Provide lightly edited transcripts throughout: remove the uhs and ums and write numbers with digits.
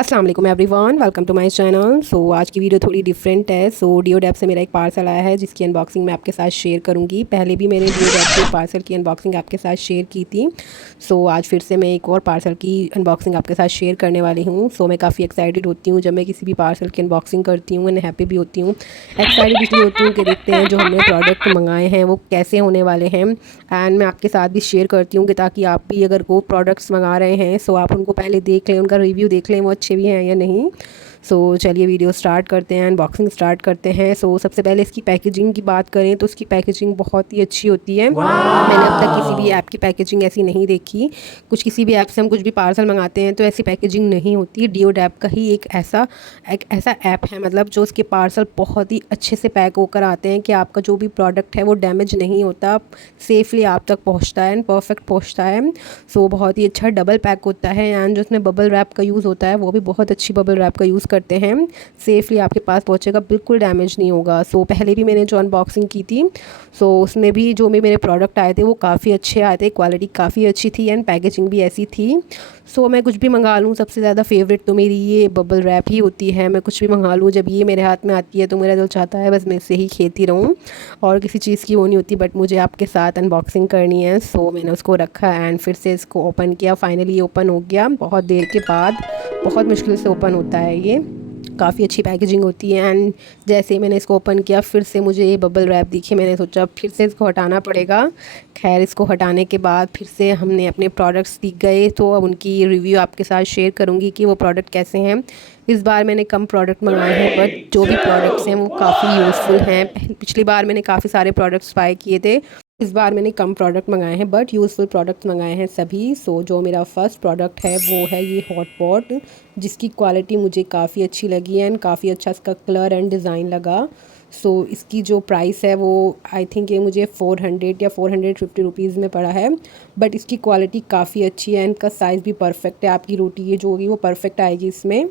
अस्सलाम वालेकुम everyone, welcome to my channel. आज की वीडियो थोड़ी डिफरेंट है। डियोडेप से मेरा एक पार्सल आया है जिसकी अनबॉक्सिंग मैं आपके साथ शेयर करूंगी। पहले भी मैंने डियोडेप के पार्सल की अनबॉक्सिंग आपके साथ शेयर की थी। आज फिर से मैं एक और पार्सल की अनबॉक्सिंग आपके साथ शेयर करने वाली हूँ। मैं काफ़ी एक्साइटेड होती हूँ जब मैं किसी भी पार्सल की अनबॉक्सिंग करती हूँ एंड हैप्पी भी होती हूँ। एक्साइटेड इसलिए होती हूँ कि देखते हैं जो हमने प्रोडक्ट मंगाए हैं वो कैसे होने वाले हैं, एंड मैं आपके साथ भी शेयर करती हूँ कि ताकि आप भी अगर वो प्रोडक्ट्स मंगा रहे हैं आप उनको पहले देख लें, उनका रिव्यू देख लें वो अच्छे भी हैं या नहीं। चलिए वीडियो स्टार्ट करते हैं, अनबॉक्सिंग स्टार्ट करते हैं। सबसे पहले इसकी पैकेजिंग की बात करें तो इसकी पैकेजिंग बहुत ही अच्छी होती है। मैंने अब तक किसी भी ऐप की पैकेजिंग ऐसी नहीं देखी। किसी भी ऐप से हम कुछ भी पार्सल मंगाते हैं तो ऐसी पैकेजिंग नहीं होती। डियोडेप का ही एक ऐसा ऐप है, मतलब जो उसके पार्सल बहुत ही अच्छे से पैक होकर आते हैं कि आपका जो भी प्रोडक्ट है वो डैमेज नहीं होता, सेफली आप तक पहुंचता है एंड परफेक्ट पहुंचता है। बहुत ही अच्छा डबल पैक होता है एंड जो उसमें बबल रैप का यूज़ होता है वो भी बहुत अच्छी बबल रैप का यूज़ करते हैं। सेफली आपके पास पहुंचेगा, बिल्कुल डैमेज नहीं होगा। पहले भी मैंने जो अनबॉक्सिंग की थी उसमें भी जो भी मेरे प्रोडक्ट आए थे वो काफ़ी अच्छे आए थे, क्वालिटी काफ़ी अच्छी थी एंड पैकेजिंग भी ऐसी थी। मैं कुछ भी मंगा लूँ, सबसे ज़्यादा फेवरेट तो मेरी ये बबल रैप ही होती है। मैं कुछ भी मंगा लूँ जब ये मेरे हाथ में आती है तो मेरा दिल चाहता है बस मैं इसे ही खेती रहूँ और किसी चीज़ की वो नहीं होती, बट मुझे आपके साथ अनबॉक्सिंग करनी है। मैंने उसको रखा एंड फिर से इसको ओपन किया। फाइनली ये ओपन हो गया बहुत देर के बाद, बहुत मुश्किल से ओपन होता है ये। काफ़ी अच्छी पैकेजिंग होती है एंड जैसे ही मैंने इसको ओपन किया फिर से मुझे ये बबल रैप दिखी। मैंने सोचा फिर से इसको हटाना पड़ेगा। खैर इसको हटाने के बाद फिर से हमने अपने प्रोडक्ट्स दिख गए, तो अब उनकी रिव्यू आपके साथ शेयर करूँगी कि वो प्रोडक्ट कैसे हैं। इस बार मैंने कम प्रोडक्ट मंगाए हैं बट जो भी प्रोडक्ट्स हैं वो काफ़ी यूज़फुल हैं। पिछली बार मैंने काफ़ी सारे प्रोडक्ट्स बाय किए थे, इस बार मैंने कम प्रोडक्ट मंगाए हैं बट यूज़फुल प्रोडक्ट मंगाए हैं सभी। जो मेरा फर्स्ट प्रोडक्ट है वो है ये हॉट पॉट, जिसकी क्वालिटी मुझे काफ़ी अच्छी लगी एंड काफ़ी अच्छा इसका कलर एंड डिज़ाइन लगा। इसकी जो प्राइस है वो आई थिंक ये मुझे 400 या 450 रुपीज़ में पड़ा है, बट इसकी क्वालिटी काफ़ी अच्छी है एंड इनका साइज़ भी परफेक्ट है। आपकी रोटी ये जो होगी वो परफेक्ट आएगी इसमें।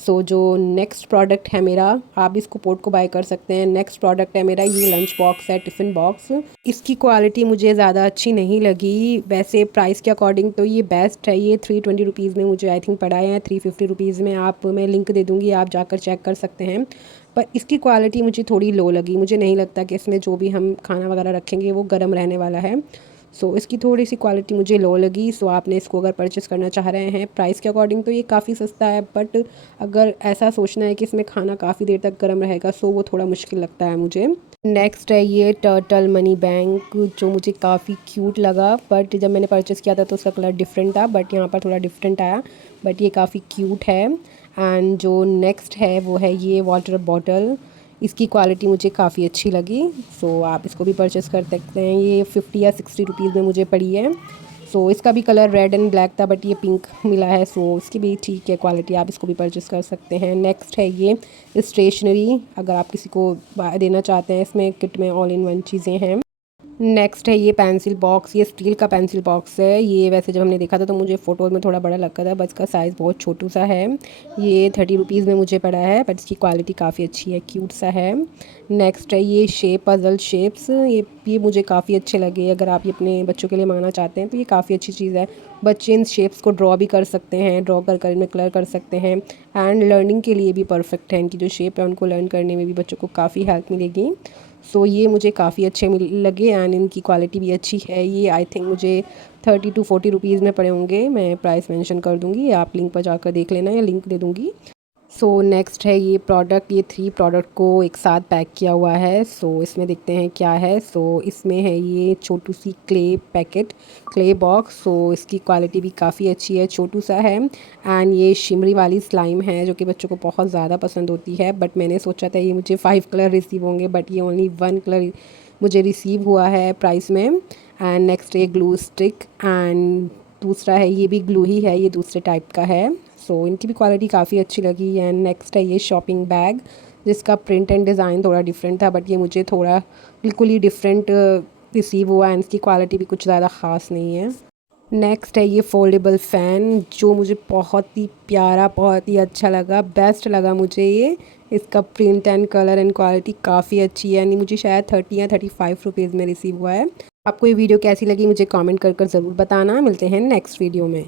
जो नेक्स्ट प्रोडक्ट है मेरा, आप इसको पोर्ट को बाय कर सकते हैं। नेक्स्ट प्रोडक्ट है मेरा ये लंच बॉक्स है, टिफ़िन बॉक्स। इसकी क्वालिटी मुझे ज़्यादा अच्छी नहीं लगी, वैसे प्राइस के अकॉर्डिंग तो ये बेस्ट है। ये 320 रुपीज़ में मुझे आई थिंक पड़ा है, 350 रुपीज़ में। मैं लिंक दे दूँगी, आप जाकर चेक कर सकते हैं। पर इसकी क्वालिटी मुझे थोड़ी लो लगी। मुझे नहीं लगता कि इसमें जो भी हम खाना वगैरह रखेंगे वो गर्म रहने वाला है। इसकी थोड़ी सी क्वालिटी मुझे लो लगी। आपने इसको अगर परचेज़ करना चाह रहे हैं प्राइस के अकॉर्डिंग तो ये काफ़ी सस्ता है, बट अगर ऐसा सोचना है कि इसमें खाना काफ़ी देर तक गर्म रहेगा वो थोड़ा मुश्किल लगता है मुझे। नेक्स्ट है ये टर्टल मनी बैंक, जो मुझे काफ़ी क्यूट लगा, बट जब मैंने परचेज़ किया था तो उसका कलर डिफरेंट था, बट यहाँ पर थोड़ा डिफरेंट आया, बट ये काफ़ी क्यूट है। एंड जो नेक्स्ट है वो है ये वाटर बॉटल, इसकी क्वालिटी मुझे काफ़ी अच्छी लगी। आप इसको भी परचेज़ कर सकते हैं। ये 50 या 60 रुपीज़ में मुझे पड़ी है। इसका भी कलर रेड एंड ब्लैक था बट ये पिंक मिला है, इसकी भी ठीक है क्वालिटी, आप इसको भी परचेज़ कर सकते हैं। नेक्स्ट है ये स्टेशनरी, अगर आप किसी को देना चाहते हैं, इसमें किट में ऑल इन वन चीज़ें हैं। नेक्स्ट है ये पेंसिल बॉक्स, ये स्टील का पेंसिल बॉक्स है। ये वैसे जब हमने देखा था तो मुझे फ़ोटोज़ में थोड़ा बड़ा लगा था, बस इसका साइज़ बहुत छोटू सा है। ये 30 रुपीज़ में मुझे पड़ा है, बट इसकी क्वालिटी काफ़ी अच्छी है, क्यूट सा है। नेक्स्ट है ये पज़ल शेप्स, ये मुझे काफ़ी अच्छे लगे। अगर आप ये अपने बच्चों के लिए मंगाना चाहते हैं तो ये काफ़ी अच्छी चीज़ है। बच्चे इन शेप्स को ड्रॉ भी कर सकते हैं, ड्रॉ कर इनमें कलर कर सकते हैं एंड लर्निंग के लिए भी परफेक्ट है। इनकी जो शेप है उनको लर्न करने में भी बच्चों को काफ़ी हेल्प मिलेगी। ये मुझे काफ़ी अच्छे लगे एंड इनकी क्वालिटी भी अच्छी है। ये आई थिंक मुझे 30 to 40 रुपीज़ में पड़े होंगे। मैं प्राइस मेंशन कर दूँगी, आप लिंक पर जाकर देख लेना या लिंक दे दूँगी। नेक्स्ट है ये प्रोडक्ट, ये 3 प्रोडक्ट को एक साथ पैक किया हुआ है। इसमें देखते हैं क्या है। इसमें है ये छोटू सी क्ले बॉक्स। इसकी क्वालिटी भी काफ़ी अच्छी है, छोटू सा है एंड ये शिमरी वाली स्लाइम है जो कि बच्चों को बहुत ज़्यादा पसंद होती है, बट मैंने सोचा था ये मुझे 5 कलर रिसीव होंगे, बट ये ओनली 1 कलर मुझे रिसीव हुआ है प्राइस में। एंड नेक्स्ट है ग्लू स्टिक एंड दूसरा है ये भी ग्लू ही है, ये दूसरे टाइप का है। इनकी भी क्वालिटी काफ़ी अच्छी लगी। एंड नेक्स्ट है ये शॉपिंग बैग, जिसका प्रिंट एंड डिज़ाइन थोड़ा डिफरेंट था, बट ये मुझे थोड़ा बिल्कुल ही डिफरेंट रिसीव हुआ एंड इसकी क्वालिटी भी कुछ ज़्यादा ख़ास नहीं है। नेक्स्ट है ये फोल्डेबल फ़ैन, जो मुझे बहुत ही प्यारा, बहुत ही अच्छा लगा, बेस्ट लगा मुझे ये। इसका print and colour and quality काफ़ी अच्छी है, यानी मुझे शायद 30 या 35 रुपीज़ में रिसीव हुआ है। आपको ये वीडियो कैसी लगी मुझे कमेंट कर ज़रूर बताना। मिलते हैं नेक्स्ट वीडियो में।